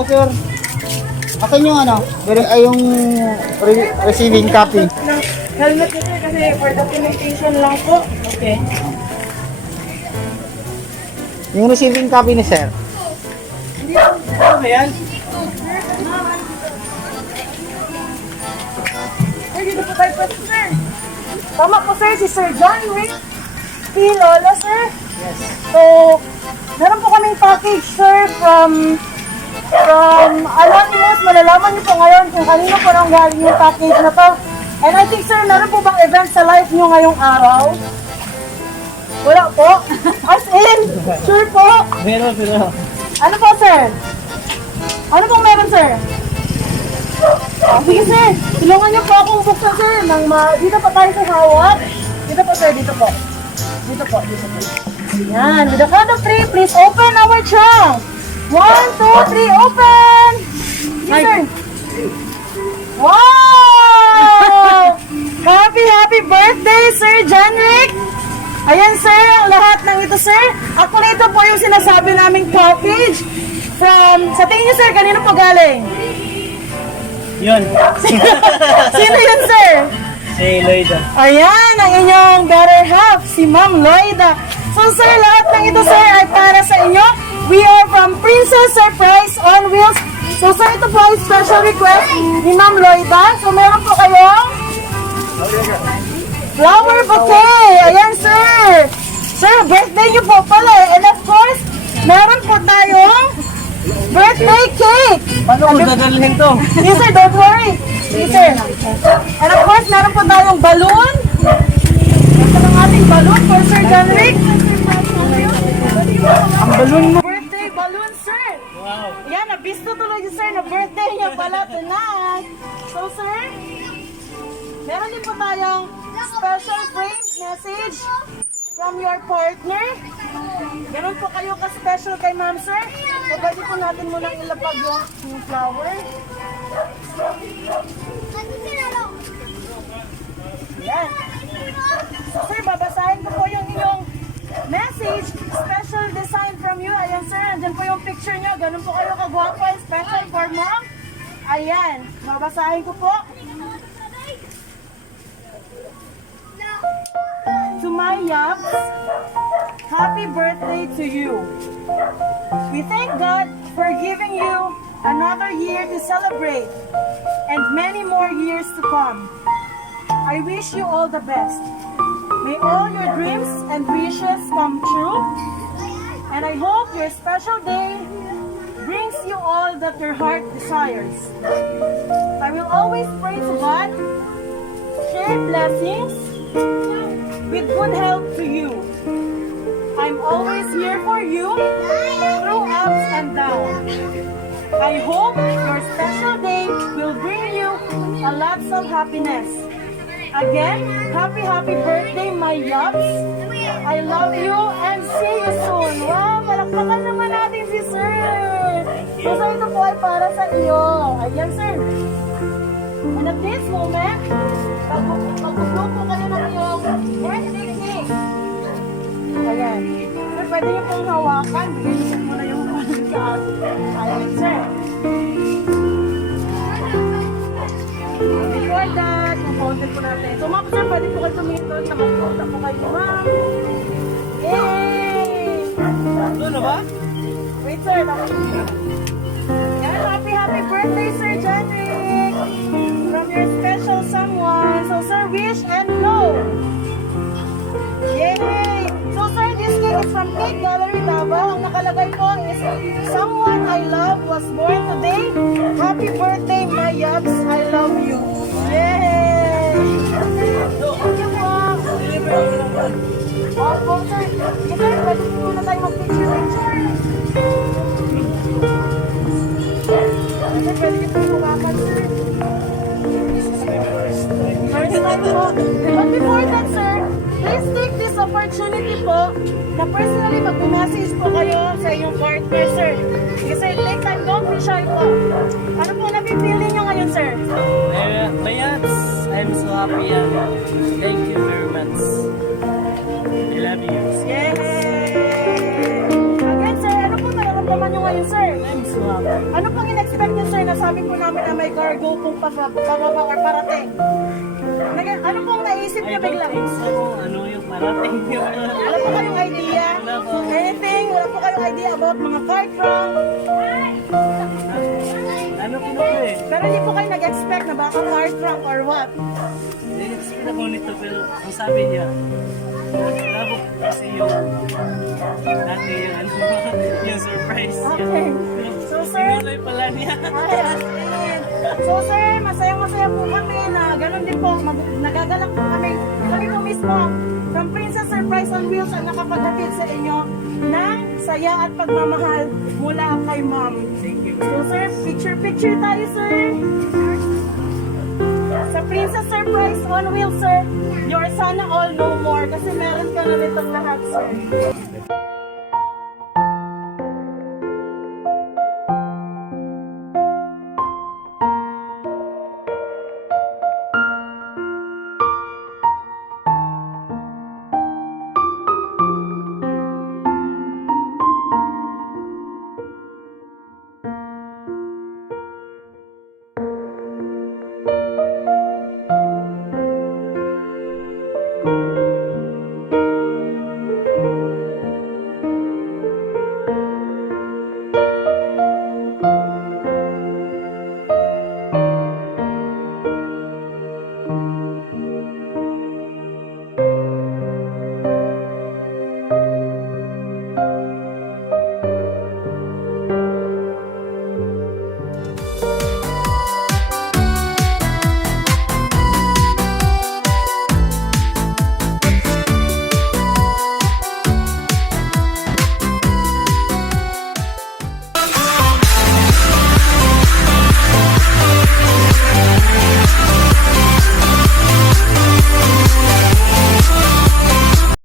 ako, sir. Asan yung ano? Ay, yung receiving copy. Helmet ko sir kasi for documentation lang po. Okay. Yung receiving copy ni sir. Hindi po. Ano ba yan? Sir, dito po tayo po sir. Tama po sir, si Sir John Rick P. Lola sir. Yes. So, meron po kaming package sir from Anonymous. Malalaman niyo po ngayon kung kanino po nang galing yung package na to. And I think sir, meron po bang event sa live niyo ngayong araw? Wala po? As in? Sure po? Meron, pero. Ano po sir? Ano pong meron sir? Sige sir, tulungan niyo po akong buksan sir. Dito pa tayo sa hawak. Dito po sir, dito po. Dito po, dito po. Yan, with the count of 3, please open our trunk. 1, 2, 3, open! Yes, sir. Wow! Happy birthday, Sir Janrick! Ayan, sir, ang lahat ng ito, sir. Ako na ito po yung sinasabi naming package sa tingin niyo, sir, kanino po galing? Yun. Sino yun, sir? Si Lloyda. Ayan, ang inyong better half, si Ma'am Lloyda. So, sir, lahat ng ito, sir, ay para sa inyo. We are from Princess Surprise on Wheels. So, sir, ito po ay special request ni Ma'am Lloyda. So, meron po kayong flower bouquet. Ayan, sir. Sir, birthday niyo po pala eh. And of course, meron po tayong birthday cake. Paano ko dadalhin to? Yes, sir, don't worry. Yes, sir. And of course, meron po tayong balloon. Ito ang ating balloon for Sir Janrick. Ang balloon mo. Birthday balloon, sir. Wow. Yan, nabisto tuloy sir na birthday niya pala tonight. So, sir, meron din po tayong special framed message from your partner. Ganun po kayo ka-special kay ma'am, sir. So, pwede po natin munang ilapag yung flower. Yan. So, sir, babasahin ko po yung inyong message, special design from you. Ayan, sir, andyan po yung picture nyo. Ganun po kayo kagwapo and special for mom. Ayan, babasahin ko po. To my Yaps, happy birthday to you. We thank God for giving you another year to celebrate and many more years to come. I wish you all the best. May all your dreams and wishes come true. And I hope your special day brings you all that your heart desires. I will always pray to God, share blessings, with good health to you. I'm always here for you through ups and downs. I hope your special day will bring you a lot of happiness. Again, happy birthday, my Yaps. I love you and see you soon. Wow, palakpakan naman natin si Sir. So, sir, ito po ay para sa iyo. Ayan, sir. And at this moment, mag-blow po kayo ng iyong birthday cake. Ayan. Sir, pwede niyo pong hawakan. Bigyan niyo muna yung sa atin. Ayan, sir. Before that, mag-content po natin. So, mga sir, pwede po kayo tumingin doon na mag-content po kayo, ma'am. Yay! Doon na ba? Wait, sir. Yan, happy birthday, Sir Janrick! From your special someone. So, sir, wish and blow. Yay! So, sir, this cake is from Cake Gallery Davao. Ang nakalagay po is, someone I love was born today. Happy birthday, my Yaps. I love you. Yay! Thank you po. Opo, sir. Sige, sir, pwede po muna tayo mag-picture. Sir, pwede niyo po bumakan, sir. First time po. But before that, sir, please take this opportunity po na personally mag-message po kayo sa inyong partner, sir. Sige, sir, take time. Don't be shy po. Ano po napipili niyo ngayon, sir? Mayats, I'm so happy and thank you very much. I love you. Yay! Again, sir, ano po nararamdaman niyo ngayon, sir? I'm so happy. Ano pong na-expect niyo, sir, na sabi po namin na may cargo pong pababa or parating? Ano pong naisip I niyo don't bigla? think so. Ano yung parating yung Wala po kayong idea? Wala po. Anything? Wala po kayong idea about mga car trunk? Ano po na po eh? Pero hindi po kayo nag-expect na baka car trunk or what? Expect ako nito pero ang sabi niya, wala po kasi yung dati yung ano, yung surprise niya. Okay. So, sir, Tinuloy pala niya. Ayan. So sir, masaya-masaya po kami na ganun din po, nagagalak po kami. Kami po mismo, from Princess Surprise on Wheels ang nakapaghatid sa inyo ng saya at pagmamahal mula kay ma'am. Thank you. So sir, picture tayo sir. Sa Princess Surprise on Wheels sir, your sana all no more kasi meron ka na nitong lahat sir.